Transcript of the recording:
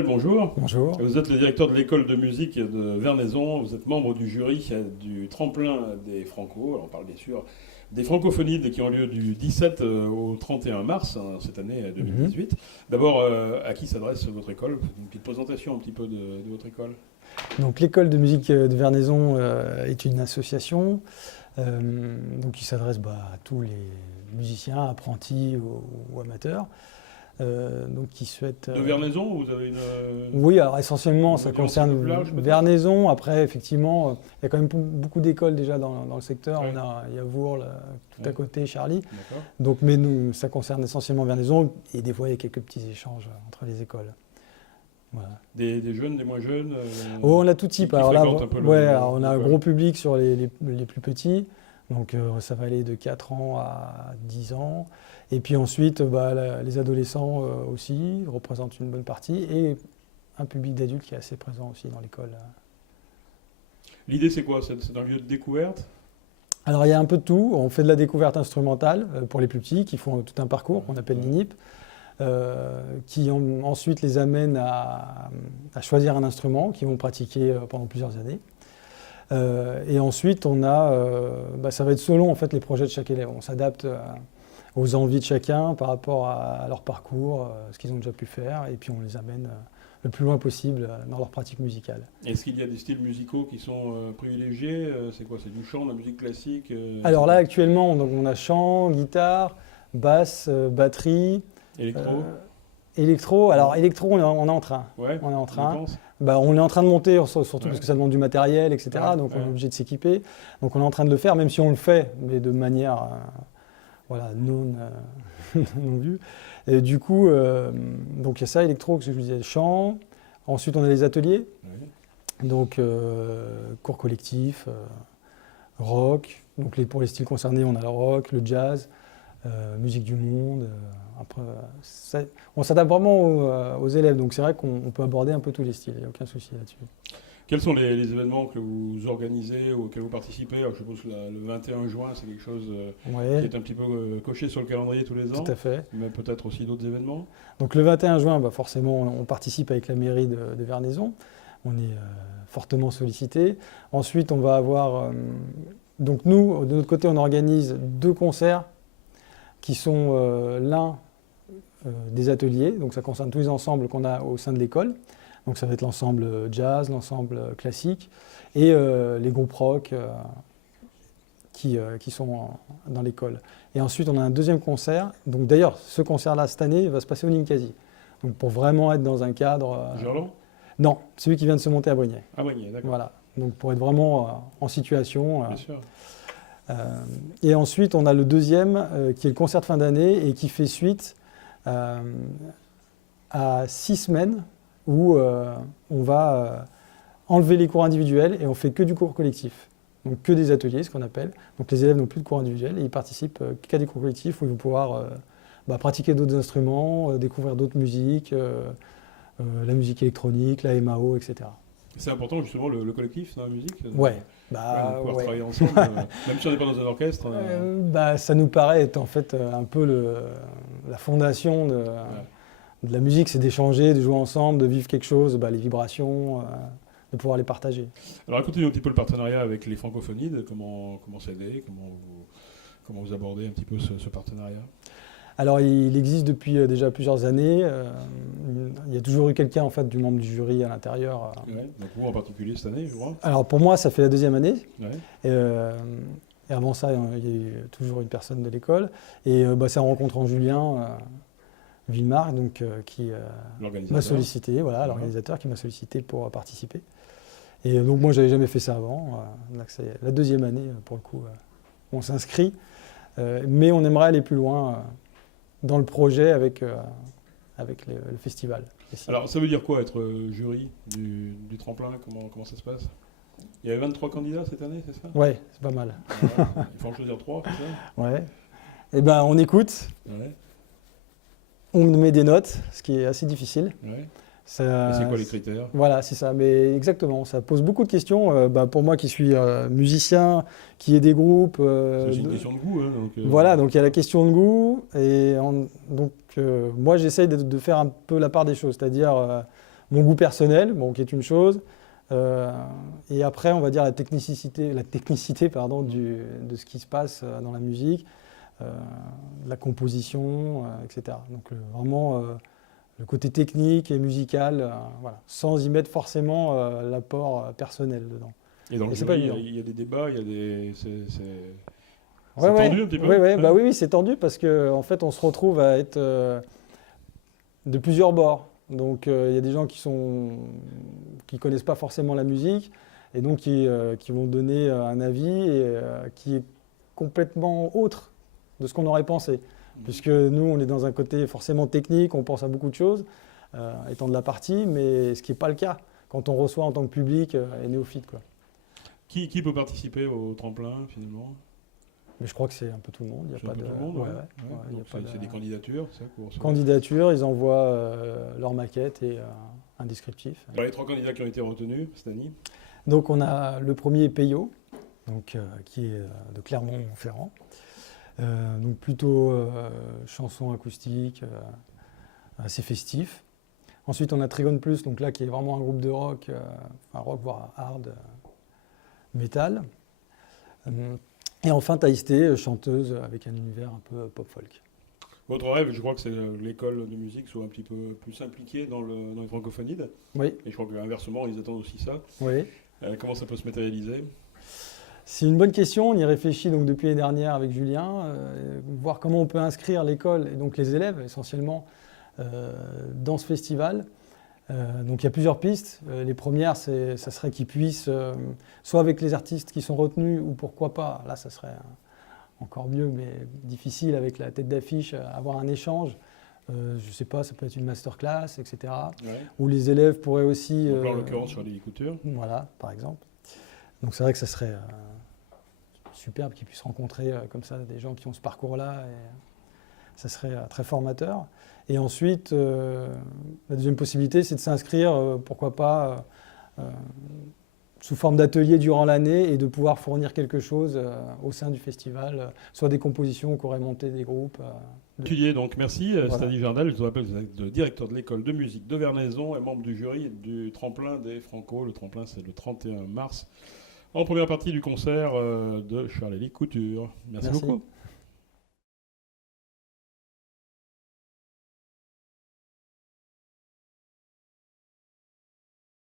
Bonjour. Bonjour. Vous êtes le directeur de l'école de musique de Vernaison. Vous êtes membre du jury du tremplin des Franco. Alors, on parle bien sûr des Francophonides qui ont lieu du 17 au 31 mars cette année 2018. D'abord, à qui s'adresse votre école? Une petite présentation un petit peu de votre école. Donc l'école de musique de Vernaison est une association donc qui s'adresse à tous les musiciens, apprentis ou amateurs. Donc qui souhaitent. De Vernaison, vous avez une. Oui, alors essentiellement ça concerne large, Vernaison. Après, effectivement, il y a quand même beaucoup d'écoles déjà dans le secteur. Ouais. Il y a Vourles tout à côté, Charlie. D'accord. Donc, mais nous, ça concerne essentiellement Vernaison et des fois il y a quelques petits échanges entre les écoles. Voilà. Des jeunes, des moins jeunes On a tout type. qui Alors là, fréquentent un peu alors on a un gros public sur les plus petits. Donc ça va aller de 4 ans à 10 ans. Et puis ensuite, les adolescents aussi représentent une bonne partie. Et un public d'adultes qui est assez présent aussi dans l'école. L'idée, c'est quoi? C'est un lieu de découverte? Alors il y a un peu de tout. On fait de la découverte instrumentale pour les plus petits qui font tout un parcours qu'on appelle l'INIP. Qui ensuite les amène à choisir un instrument qu'ils vont pratiquer pendant plusieurs années. Et ensuite, on a, ça va être selon en fait, les projets de chaque élève. On s'adapte aux envies de chacun par rapport à leur parcours, ce qu'ils ont déjà pu faire, et puis on les amène le plus loin possible dans leur pratique musicale. Est-ce qu'il y a des styles musicaux qui sont privilégiés? C'est quoi? C'est du chant, de la musique classique? Alors là, actuellement, on a chant, guitare, basse, batterie. Électro? Alors électro, on est en train. Ouais, on est en train. On On est en train de monter, surtout parce que ça demande du matériel, etc. Donc on est obligé de s'équiper. Donc on est en train de le faire, même si on le fait, mais de manière non vue. Et du coup, donc il y a ça, électro, que je vous disais, chant. Ensuite, on a les ateliers. Ouais. Donc cours collectif, rock. Donc pour les styles concernés, on a le rock, le jazz, musique du monde. Après, on s'adapte vraiment aux élèves, donc c'est vrai qu'on peut aborder un peu tous les styles, il n'y a aucun souci là-dessus. Quels sont les événements que vous organisez ou auxquels vous participez? Alors, je suppose que le 21 juin, c'est quelque chose qui est un petit peu coché sur le calendrier tous les ans. Tout à fait. Mais peut-être aussi d'autres événements. Donc le 21 juin, forcément, on participe avec la mairie de Vernaison. On est fortement sollicité. Ensuite, on va avoir... donc nous, de notre côté, on organise 2 concerts qui sont l'un des ateliers, donc ça concerne tous les ensembles qu'on a au sein de l'école. Donc ça va être l'ensemble jazz, l'ensemble classique et les groupes rock qui sont dans l'école. Et ensuite on a un deuxième concert. Donc d'ailleurs ce concert-là cette année va se passer au Ninkasi. Donc pour vraiment être dans un cadre. Gerland ? Non, celui qui vient de se monter à Brignais. À Brignais, d'accord. Voilà. Donc pour être vraiment en situation. Bien sûr. Et ensuite on a le deuxième qui est le concert de fin d'année et qui fait suite à 6 semaines où on va enlever les cours individuels et on fait que du cours collectif. Donc que des ateliers, ce qu'on appelle. Donc les élèves n'ont plus de cours individuels et ils participent qu'à des cours collectifs où ils vont pouvoir pratiquer d'autres instruments, découvrir d'autres musiques, la musique électronique, la MAO, etc. C'est important justement le collectif dans la musique? Ouais. Pouvoir travailler ensemble, même si on n'est pas dans un orchestre. Ça nous paraît être en fait un peu la fondation de la musique, c'est d'échanger, de jouer ensemble, de vivre quelque chose, les vibrations, de pouvoir les partager. Alors racontez-nous un petit peu le partenariat avec les Francophonides, comment c'est né, comment vous abordez un petit peu ce partenariat? Alors il existe depuis déjà plusieurs années, il y a toujours eu quelqu'un en fait du membre du jury à l'intérieur. Donc vous en particulier cette année, je crois? Alors pour moi ça fait la 2e année. Ouais. Et avant ça il y a eu toujours une personne de l'école. Et c'est en rencontrant Julien Villemar qui m'a sollicité, l'organisateur qui m'a sollicité pour participer. Et donc moi j'avais jamais fait ça avant, c'est la 2e année pour le coup, on s'inscrit, mais on aimerait aller plus loin dans le projet avec le festival. Alors ça veut dire quoi être jury du tremplin? Comment ça se passe? Il y avait 23 candidats cette année, c'est ça? Ouais, c'est pas mal. Il faut en choisir 3, c'est ça? Ouais. Et on écoute. Ouais. On met des notes, ce qui est assez difficile. Ouais. Et c'est quoi les critères? Voilà, c'est ça. Mais exactement, ça pose beaucoup de questions. Pour moi qui suis musicien, qui ai des groupes... c'est une question de goût. Voilà, donc il y a la question de goût. Et moi j'essaye de faire un peu la part des choses. C'est-à-dire, mon goût personnel, bon, qui est une chose. Et après, on va dire la technicité pardon, de ce qui se passe dans la musique, la composition, etc. Donc vraiment le côté technique et musical, voilà, sans y mettre forcément l'apport personnel dedans. Et dans le c'est pas jury, évident. il y a des débats, il y a des... C'est Ouais, tendu un petit peu. oui, c'est tendu parce qu'en fait, on se retrouve à être de plusieurs bords. Donc, il y a des gens qui connaissent pas forcément la musique et donc qui vont donner un avis qui est complètement autre de ce qu'on aurait pensé. Puisque nous, on est dans un côté forcément technique, on pense à beaucoup de choses, étant de la partie, mais ce qui n'est pas le cas quand on reçoit en tant que public et néophyte, quoi. Qui peut participer au tremplin, finalement? Mais je crois que c'est un peu tout le monde. Il y a pas de... tout le monde, ouais, ouais. ouais. Ouais, Il y a donc pas de... c'est des candidatures, ça, pour recevoir. Candidature, ils envoient leur maquette et un descriptif. Alors, les 3 candidats qui ont été retenus, Stani. Donc on a le premier Peyo, donc, qui est de Clermont-Ferrand. Donc plutôt chanson acoustique, assez festif. Ensuite on a Trigone Plus, donc là qui est vraiment un groupe de rock, enfin rock voire hard, metal. Et enfin Thaïsté, chanteuse avec un univers un peu pop-folk. Votre rêve, je crois que c'est l'école de musique soit un petit peu plus impliquée dans les francophonies. Oui. Et je crois qu'inversement, ils attendent aussi ça. Oui. Comment ça peut se matérialiser? C'est une bonne question, on y réfléchit donc depuis l'année dernière avec Julien, voir comment on peut inscrire l'école et donc les élèves essentiellement dans ce festival. Donc il y a plusieurs pistes. Les premières, ça serait qu'ils puissent, soit avec les artistes qui sont retenus, ou pourquoi pas, là ça serait encore mieux, mais difficile avec la tête d'affiche, avoir un échange. Je ne sais pas, ça peut être une masterclass, etc. Ouais. Où les élèves pourraient aussi... Donc là, en l'occurrence, sur les Couture. Voilà, par exemple. Donc c'est vrai que ça serait superbe qu'ils puissent rencontrer comme ça des gens qui ont ce parcours-là. Et ça serait très formateur. Et ensuite, la deuxième possibilité, c'est de s'inscrire, pourquoi pas, sous forme d'atelier durant l'année et de pouvoir fournir quelque chose au sein du festival, soit des compositions qu'auraient montées des groupes. Étudier, donc merci. Voilà. Stani Jardel, je vous rappelle, vous êtes le directeur de l'école de musique de Vernaison et membre du jury du tremplin des Franco. Le tremplin, c'est le 31 mars, en première partie du concert de Charles-Élie Couture. Merci beaucoup.